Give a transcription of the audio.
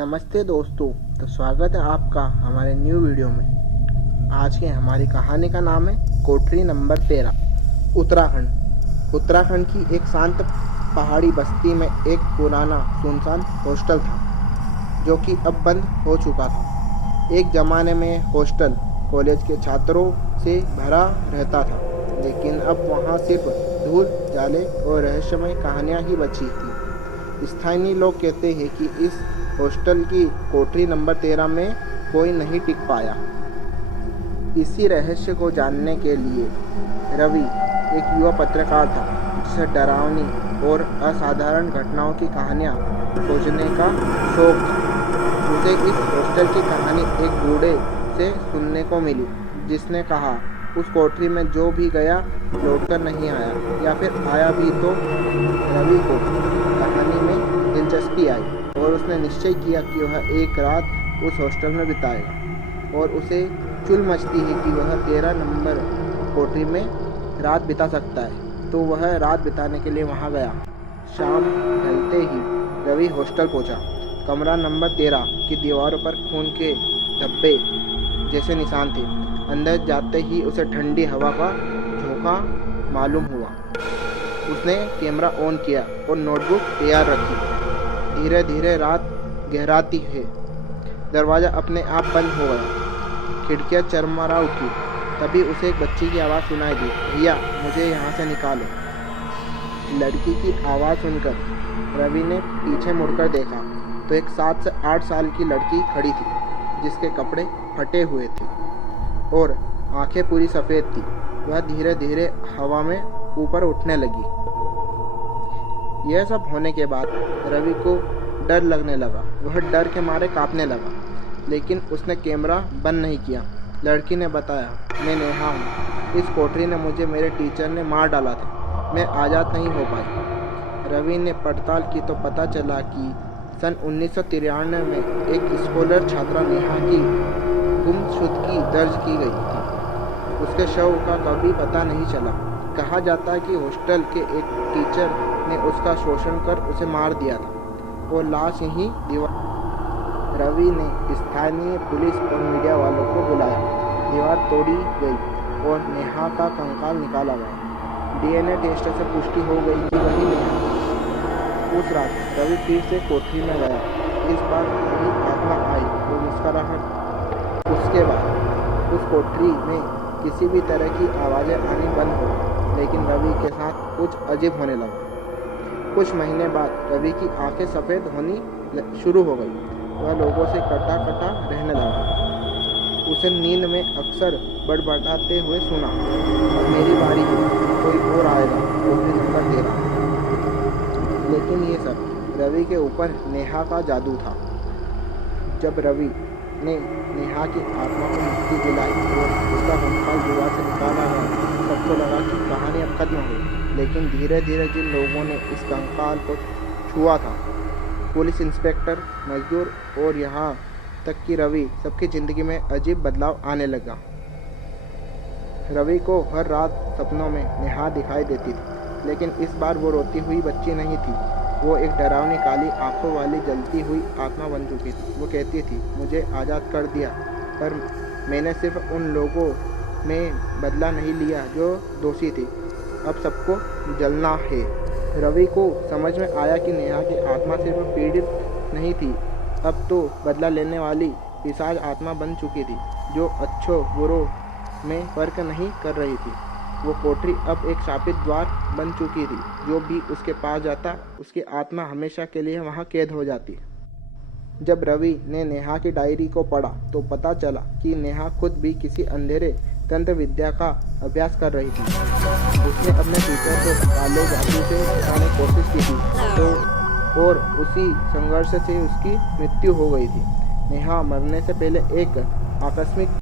नमस्ते दोस्तों। तो स्वागत है आपका हमारे न्यू वीडियो में। आज की हमारी कहानी का नाम है कोठरी नंबर 13। उत्तराखंड की एक शांत पहाड़ी बस्ती में एक पुराना सुनसान हॉस्टल था जो कि अब बंद हो चुका था। एक ज़माने में हॉस्टल कॉलेज के छात्रों से भरा रहता था, लेकिन अब वहाँ सिर्फ धूल जाले और रहस्यमय कहानियाँ ही बची थी। स्थानीय लोग कहते हैं कि इस हॉस्टल की कोठरी नंबर 13 में कोई नहीं टिक पाया। इसी रहस्य को जानने के लिए रवि एक युवा पत्रकार था जिसे डरावनी और असाधारण घटनाओं की कहानियाँ खोजने का शौक था। उसे इस हॉस्टल की कहानी एक बूढ़े से सुनने को मिली, जिसने कहा उस कोठरी में जो भी गया लौटकर नहीं आया, या फिर आया भी तो रवि को कहानी में दिलचस्पी आई और उसने निश्चय किया कि वह एक रात उस हॉस्टल में बिताएगा। और उसे चुल मचती है कि वह 13 नंबर कोठरी में रात बिता सकता है, तो वह रात बिताने के लिए वहां गया। शाम ढलते ही रवि हॉस्टल पहुंचा। कमरा नंबर 13 की दीवारों पर खून के धब्बे जैसे निशान थे। अंदर जाते ही उसे ठंडी हवा का झोंका मालूम हुआ। उसने कैमरा ऑन किया और नोटबुक तैयार रखी। धीरे धीरे रात गहराती है। दरवाज़ा अपने आप बंद हो गया। खिड़कियाँ चरमरा उठी। तभी उसे एक बच्ची की आवाज़ सुनाई दी, भैया मुझे यहाँ से निकालो। लड़की की आवाज़ सुनकर रवि ने पीछे मुड़कर देखा तो एक 7 से 8 साल की लड़की खड़ी थी, जिसके कपड़े फटे हुए थे और आंखें पूरी सफ़ेद थी। वह धीरे धीरे हवा में ऊपर उठने लगी। यह सब होने के बाद रवि को डर लगने लगा। वह डर के मारे कांपने लगा, लेकिन उसने कैमरा बंद नहीं किया। लड़की ने बताया, मैं नेहा हूँ। इस कोठरी ने मुझे मेरे टीचर ने मार डाला था। मैं आज़ाद नहीं हो पाई। रवि ने पड़ताल की तो पता चला कि सन 1993 में एक स्कॉलर छात्रा नेहा की गुमशुदगी दर्ज की गई थी। उसके शव का कभी पता नहीं चला। कहा जाता है कि हॉस्टल के एक टीचर ने उसका शोषण कर उसे मार दिया था और लाश यहीं दीवार। रवि ने स्थानीय पुलिस और मीडिया वालों को बुलाया। दीवार तोड़ी गई और नेहा का कंकाल निकाला गया। डीएनए टेस्ट से पुष्टि हो गई कि वही नेहा। उस रात रवि फिर से कोठरी में गया। इस बार वही आत्मा आई और मुस्कुराहट। उसके बाद उस कोठरी में किसी भी तरह की आवाज़ें आनी बंद हो गई, लेकिन रवि के साथ कुछ अजीब होने लगा। कुछ महीने बाद रवि की आंखें सफ़ेद होनी शुरू हो गई। वह लोगों से कटा कटा रहने लगा। उसे नींद में अक्सर बड़बड़ाते हुए सुना, अब मेरी बारी है, कोई और आएगा, कोठरी नंबर 13। लेकिन ये सब रवि के ऊपर नेहा का जादू था। जब रवि ने नेहा की आत्मा को मुक्ति दिलाई और उसका कंकाल दीवार से निकाला गया, सबको लगा कि कहानी अब खत्म हुई। लेकिन धीरे धीरे जिन लोगों ने इस कंकाल को छुआ था, पुलिस इंस्पेक्टर, मजदूर और यहाँ तक कि रवि, सबकी ज़िंदगी में अजीब बदलाव आने लगा। रवि को हर रात सपनों में नेहा दिखाई देती थी, लेकिन इस बार वो रोती हुई बच्ची नहीं थी। वो एक डरावनी काली आंखों वाली जलती हुई आत्मा बन चुकी थी। वो कहती थी, मुझे आज़ाद कर दिया, पर मैंने सिर्फ उन लोगों में बदला नहीं लिया जो दोषी थे। अब सबको जलना है। रवि को समझ में आया कि नेहा की आत्मा सिर्फ पीड़ित नहीं थी, अब तो बदला लेने वाली पिशाच आत्मा बन चुकी थी, जो अच्छों बुरों में फर्क नहीं कर रही थी। वो कोठरी अब एक शापित द्वार बन चुकी थी। जो भी उसके पास जाता, उसकी आत्मा हमेशा के लिए वहाँ कैद हो जाती। जब रवि ने नेहा की डायरी को पढ़ा तो पता चला कि नेहा खुद भी किसी अंधेरे तंत्र विद्या का अभ्यास कर रही थी। उसने अपने टीचर को काले जादू से हटाने की कोशिश की थी और उसी संघर्ष से उसकी मृत्यु हो गई थी। नेहा मरने से पहले एक आकस्मिक